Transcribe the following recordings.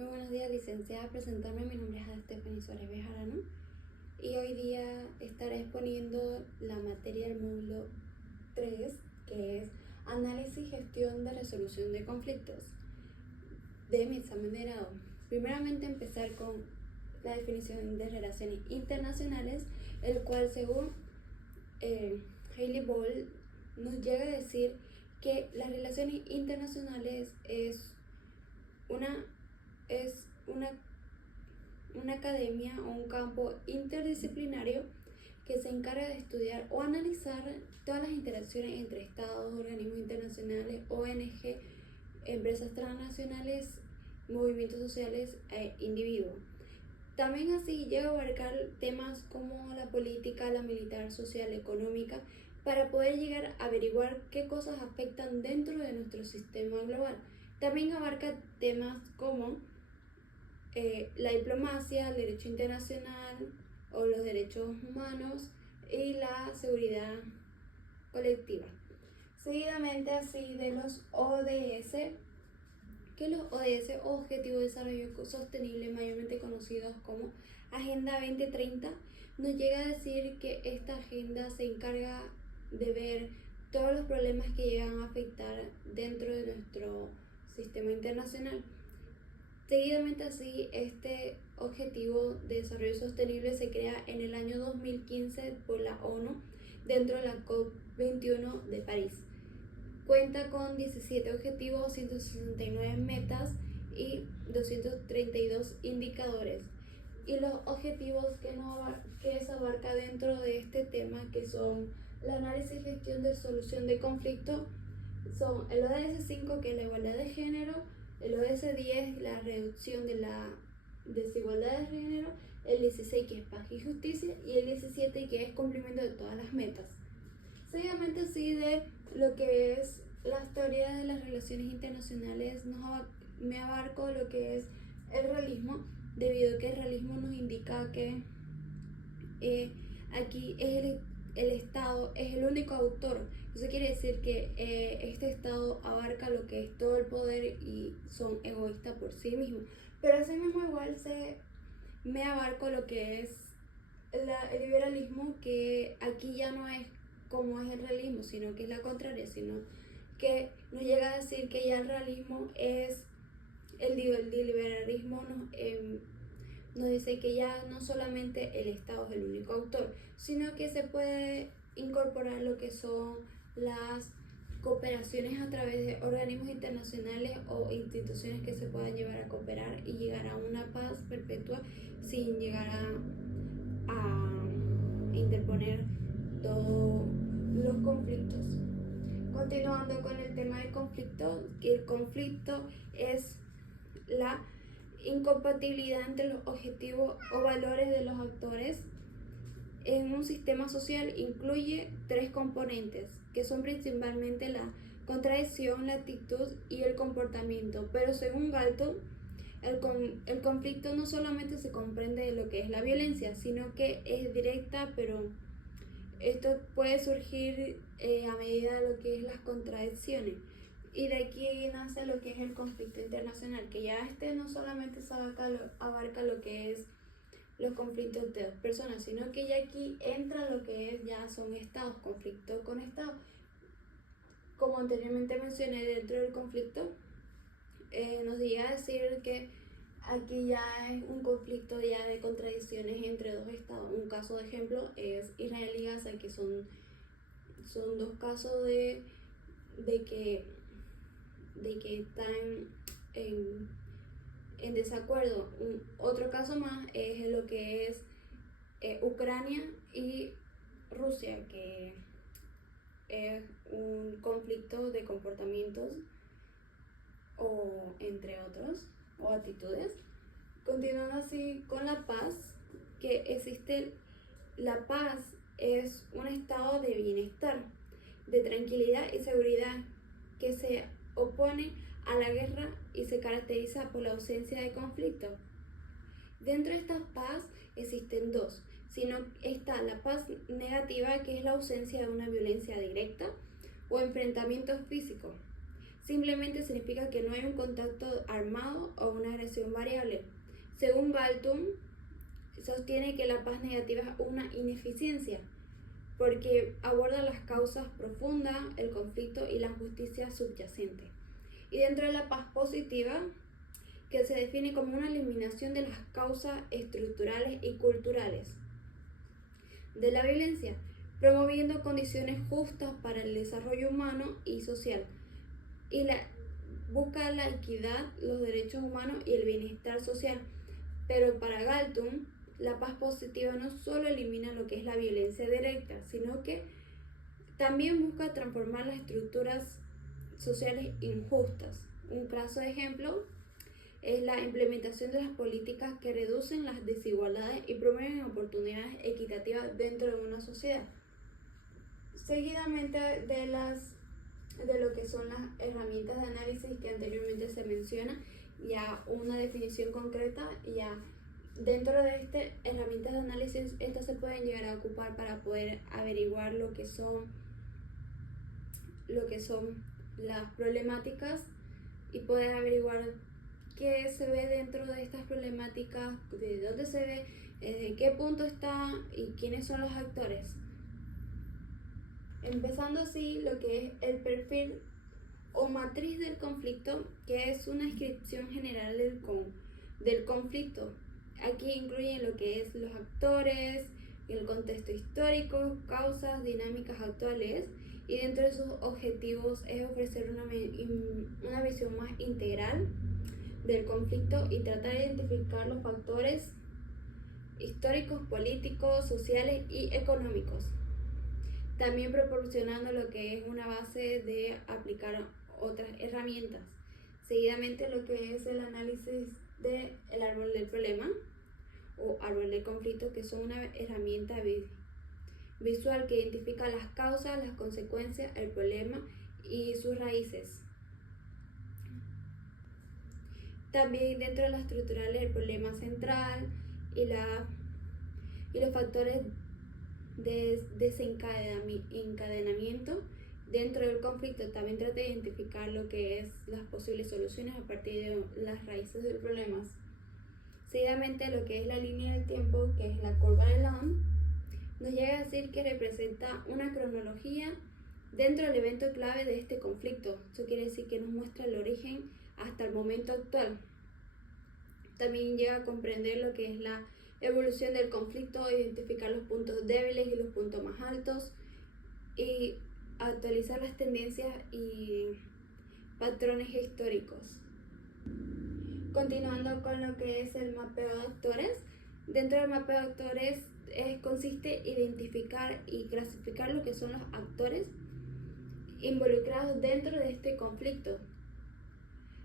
Muy buenos días, licenciada. Presentarme, mi nombre es Ada Stephanie Suárez Bejarano y hoy día estaré exponiendo la materia del módulo 3, que es Análisis y Gestión de Resolución de Conflictos, de mi examen de grado. Primeramente empezar con la definición de relaciones internacionales, el cual según Haley Ball nos llega a decir que las relaciones internacionales es una academia o un campo interdisciplinario que se encarga de estudiar o analizar todas las interacciones entre estados, organismos internacionales, ONG, empresas transnacionales, movimientos sociales e individuos. También así llega a abarcar temas como la política, la militar, social, económica, para poder llegar a averiguar qué cosas afectan dentro de nuestro sistema global. También abarca temas como la diplomacia, el derecho internacional o los derechos humanos y la seguridad colectiva. Seguidamente así de los ODS, que los ODS, Objetivos de Desarrollo Sostenible, mayormente conocidos como Agenda 2030, nos llega a decir que esta agenda se encarga de ver todos los problemas que llegan a afectar dentro de nuestro sistema internacional. Seguidamente así, este Objetivo de Desarrollo Sostenible se crea en el año 2015 por la ONU dentro de la COP21 de París. Cuenta con 17 objetivos, 169 metas y 232 indicadores. Y los objetivos que se abarca dentro de este tema, que son el análisis y gestión de solución de conflictos, son el ODS 5, que es la igualdad de género, el ODS 10, la reducción de la desigualdad de género, el 16, que es paz y justicia, y el 17, que es cumplimiento de todas las metas. Seguidamente así de lo que es la historia de las relaciones internacionales, me abarco lo que es el realismo, debido a que el realismo nos indica que aquí el Estado es el único autor. Eso quiere decir que este Estado abarca lo que es todo el poder y son egoístas por sí mismos. Pero así mismo igual me abarco lo que es el liberalismo, que aquí ya no es como es el realismo, sino que es la contraria, sino que nos llega a decir que ya el realismo es el liberalismo nos dice que ya no solamente el Estado es el único autor, sino que se puede incorporar lo que son las cooperaciones a través de organismos internacionales o instituciones que se puedan llevar a cooperar y llegar a una paz perpetua sin llegar a interponer todos los conflictos. Continuando con el tema del conflicto, que el conflicto es la incompatibilidad entre los objetivos o valores de los actores en un sistema social. Incluye tres componentes, que son principalmente la contradicción, la actitud y el comportamiento. Pero según Galton, el conflicto no solamente se comprende de lo que es la violencia, sino que es directa, pero esto puede surgir a medida de lo que es las contradicciones. Y de aquí nace lo que es el conflicto internacional, que ya no solamente se abarca lo que es los conflictos de dos personas, sino que ya aquí entra lo que es, ya son estados, conflicto con estados. Como anteriormente mencioné, dentro del conflicto nos llega a decir que aquí ya es un conflicto ya de contradicciones entre dos estados. Un caso de ejemplo es Israel y Gaza, que son dos casos de que están en desacuerdo. Otro caso más es lo que es Ucrania y Rusia, que es un conflicto de comportamientos o entre otros, o actitudes. Continuando así con la paz, que existe la paz es un estado de bienestar, de tranquilidad y seguridad que se opone a la guerra y se caracteriza por la ausencia de conflicto. Dentro de esta paz existen dos, sino está la paz negativa, que es la ausencia de una violencia directa o enfrentamiento físico. simplemente significa que no hay un contacto armado o una agresión variable. Según Galtung, sostiene que la paz negativa es una ineficiencia porque aborda las causas profundas, el conflicto y la injusticia subyacente. Y dentro de la paz positiva, que se define como una eliminación de las causas estructurales y culturales de la violencia, promoviendo condiciones justas para el desarrollo humano y social, y busca la equidad, los derechos humanos y el bienestar social. Pero para Galtung, la paz positiva no solo elimina lo que es la violencia directa, sino que también busca transformar las estructuras sociales injustas. Un caso de ejemplo es la implementación de las políticas que reducen las desigualdades y promueven oportunidades equitativas dentro de una sociedad. Seguidamente de lo que son las herramientas de análisis que anteriormente se menciona, ya una definición concreta, ya dentro de estas herramientas de análisis, estas se pueden llegar a ocupar para poder averiguar lo que son las problemáticas y poder averiguar qué se ve dentro de estas problemáticas, de dónde se ve, desde qué punto está y quiénes son los actores. Empezando así lo que es el perfil o matriz del conflicto, que es una descripción general del conflicto. Aquí incluyen lo que es los actores, el contexto histórico, causas, dinámicas actuales, y dentro de sus objetivos es ofrecer una visión más integral del conflicto y tratar de identificar los factores históricos, políticos, sociales y económicos. También proporcionando lo que es una base de aplicar otras herramientas. Seguidamente lo que es el análisis del árbol del problema o árbol del conflicto, que son una herramienta visual que identifica las causas, las consecuencias, el problema y sus raíces. También dentro de las estructurales el problema central y los factores de desencadenamiento dentro del conflicto. También trata de identificar lo que es las posibles soluciones a partir de las raíces del problema. Seguidamente lo que es la línea del tiempo, que es la curva de Lamb, nos llega a decir que representa una cronología dentro del evento clave de este conflicto. Eso quiere decir que nos muestra el origen hasta el momento actual. También llega a comprender lo que es la evolución del conflicto, identificar los puntos débiles y los puntos más altos y actualizar las tendencias y patrones históricos. Continuando con lo que es el mapeo de actores, dentro del mapeo de actores consiste identificar y clasificar lo que son los actores involucrados dentro de este conflicto,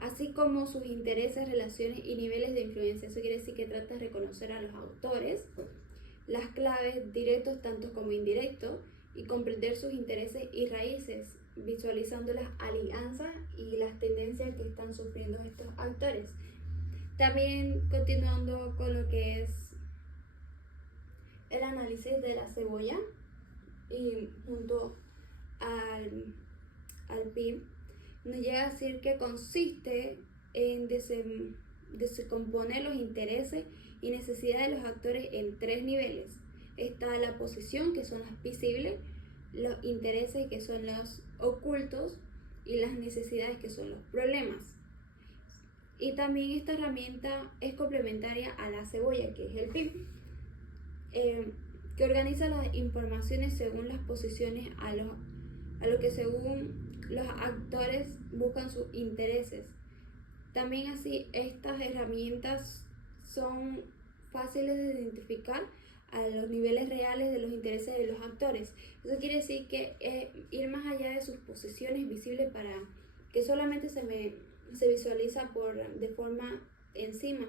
así como sus intereses, relaciones y niveles de influencia. Eso quiere decir que trata de reconocer a los autores, las claves directos tanto como indirectos, y comprender sus intereses y raíces, visualizando las alianzas y las tendencias que están sufriendo estos actores. También continuando con lo que es el análisis de la cebolla y junto al PIB, nos llega a decir que consiste en descomponer los intereses y necesidades de los actores en tres niveles. Está la posición, que son las visibles, los intereses, que son los ocultos, y las necesidades, que son los problemas. Y también esta herramienta es complementaria a la cebolla, que es el PIB, que organiza las informaciones según las posiciones a lo que según los actores buscan sus intereses. También así, estas herramientas son fáciles de identificar a los niveles reales de los intereses de los actores. Eso quiere decir que ir más allá de sus posiciones visibles, para que solamente se visualiza de forma encima,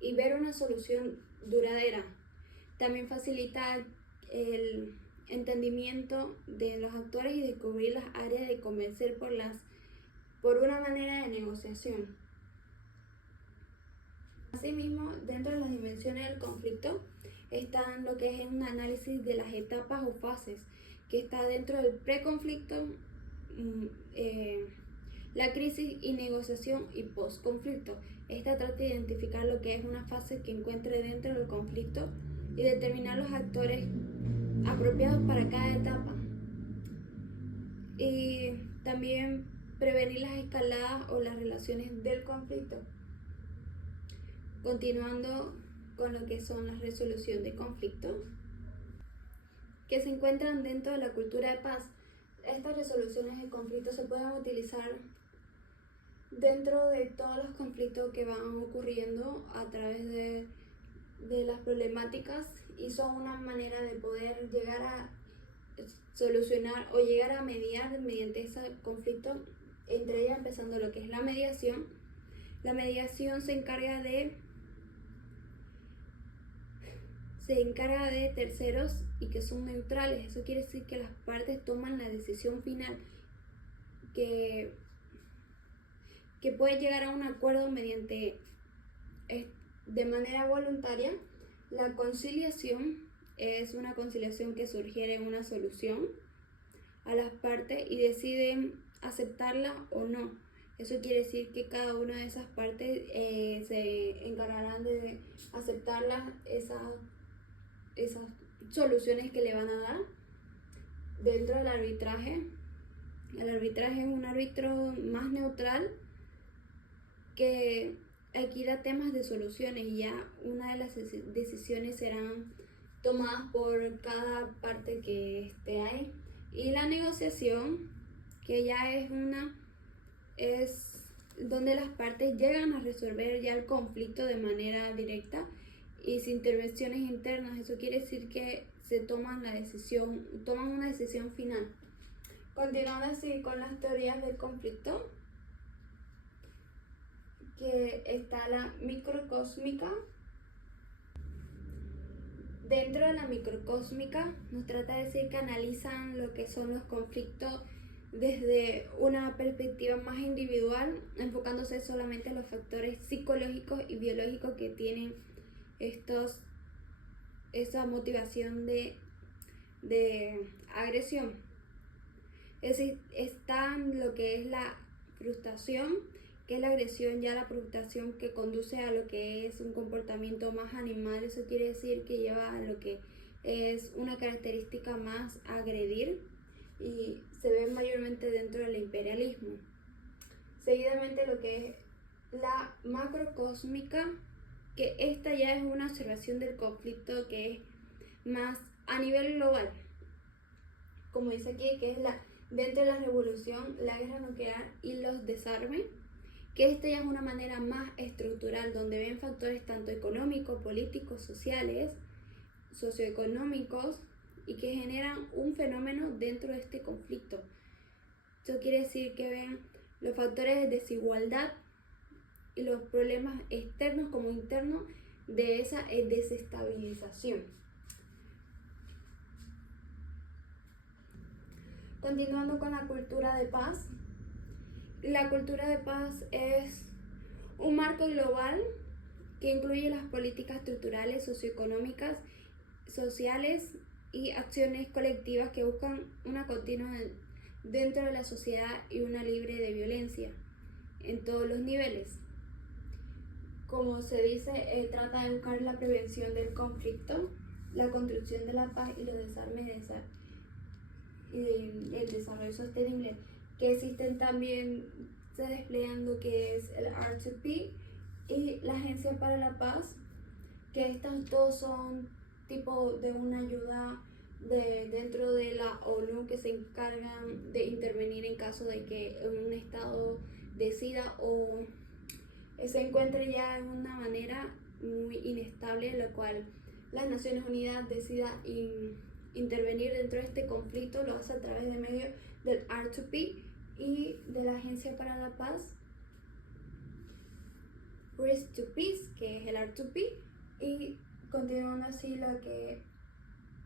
y ver una solución duradera. También facilita el entendimiento de los actores y descubrir las áreas de convencer por una manera de negociación. Asimismo, dentro de las dimensiones del conflicto están lo que es un análisis de las etapas o fases, que está dentro del preconflicto, La crisis y negociación y post-conflicto. Esta trata de identificar lo que es una fase que encuentre dentro del conflicto y determinar los actores apropiados para cada etapa. Y también prevenir las escaladas o las relaciones del conflicto. Continuando con lo que son la resolución de conflictos, que se encuentran dentro de la cultura de paz. Estas resoluciones de conflictos se pueden utilizar dentro de todos los conflictos que van ocurriendo a través de las problemáticas, y son una manera de poder llegar a solucionar o llegar a mediar mediante ese conflicto, entre ellas empezando lo que es la mediación. La mediación se encarga de terceros y que son neutrales. Eso quiere decir que las partes toman la decisión final, que puede llegar a un acuerdo mediante de manera voluntaria. La conciliación es una conciliación que sugiere una solución a las partes y deciden aceptarla o no. Eso quiere decir que cada una de esas partes se encargarán de aceptar esas soluciones que le van a dar. Dentro del arbitraje, el arbitraje es un árbitro más neutral que aquí da temas de soluciones, y ya una de las decisiones serán tomadas por cada parte que esté ahí. Y la negociación, que ya es donde las partes llegan a resolver ya el conflicto de manera directa y sin intervenciones internas. Eso quiere decir que se toman una decisión final. Continuando así con las teorías del conflicto, que está la microcósmica. Dentro de la microcósmica nos trata de decir que analizan lo que son los conflictos desde una perspectiva más individual, enfocándose solamente en los factores psicológicos y biológicos que tienen esa motivación de agresión. Es decir, está lo que es la frustración, que es la agresión, ya la frustración que conduce a lo que es un comportamiento más animal. Eso quiere decir que lleva a lo que es una característica más agredir, y se ve mayormente dentro del imperialismo. Seguidamente lo que es la macrocósmica, que esta ya es una observación del conflicto que es más a nivel global, como dice aquí, que es dentro de la revolución, la guerra nuclear y los desarmes, que esta ya es una manera más estructural, donde ven factores tanto económicos, políticos, sociales, socioeconómicos, y que generan un fenómeno dentro de este conflicto. Eso quiere decir que ven los factores de desigualdad y los problemas externos como internos de esa desestabilización. Continuando con la cultura de paz. La cultura de paz es un marco global que incluye las políticas estructurales, socioeconómicas, sociales y acciones colectivas que buscan una continua dentro de la sociedad y una libre de violencia en todos los niveles. Como se dice, trata de buscar la prevención del conflicto, la construcción de la paz y los desarmes y el desarrollo sostenible, que existen también, se despliegan lo que es el R2P y la Agencia para la Paz, que estas dos son tipo de una ayuda dentro de la ONU, que se encargan de intervenir en caso de que un estado decida o se encuentre ya en una manera muy inestable, en la cual las Naciones Unidas decida intervenir dentro de este conflicto. Lo hace a través de medio del R2P y de la Agencia para la Paz, Race to Peace, que es el R2P, y continuando así lo que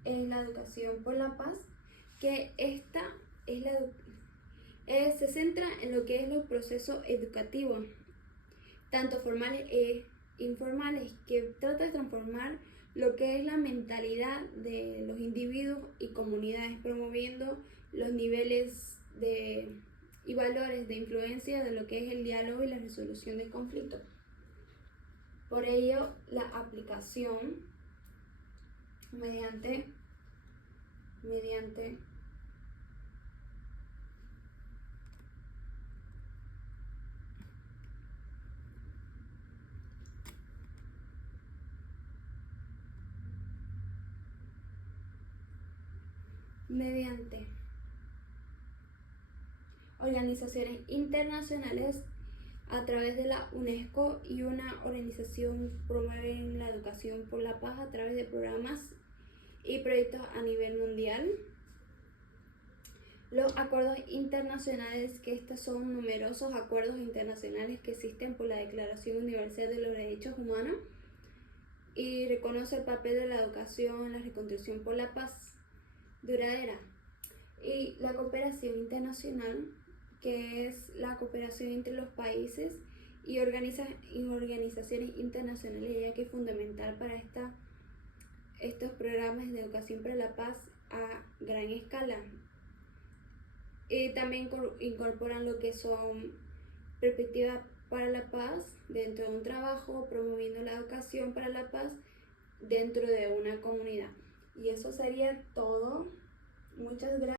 es la educación por la paz, que esta es se centra en lo que es los procesos educativos, tanto formales e informales, que trata de transformar lo que es la mentalidad de los individuos y comunidades, promoviendo los niveles y valores de influencia de lo que es el diálogo y la resolución de conflictos. Por ello, la aplicación mediante organizaciones internacionales a través de la UNESCO y una organización promueven la educación por la paz a través de programas y proyectos a nivel mundial. Los acuerdos internacionales, que estos son numerosos acuerdos internacionales que existen por la Declaración Universal de los Derechos Humanos y reconoce el papel de la educación en la reconstrucción por la paz duradera. Y la cooperación internacional, que es la cooperación entre los países y organizaciones internacionales, ya que es fundamental para estos programas de educación para la paz a gran escala. También incorporan lo que son perspectivas para la paz dentro de un trabajo, promoviendo la educación para la paz dentro de una comunidad. Y eso sería todo. Muchas gracias.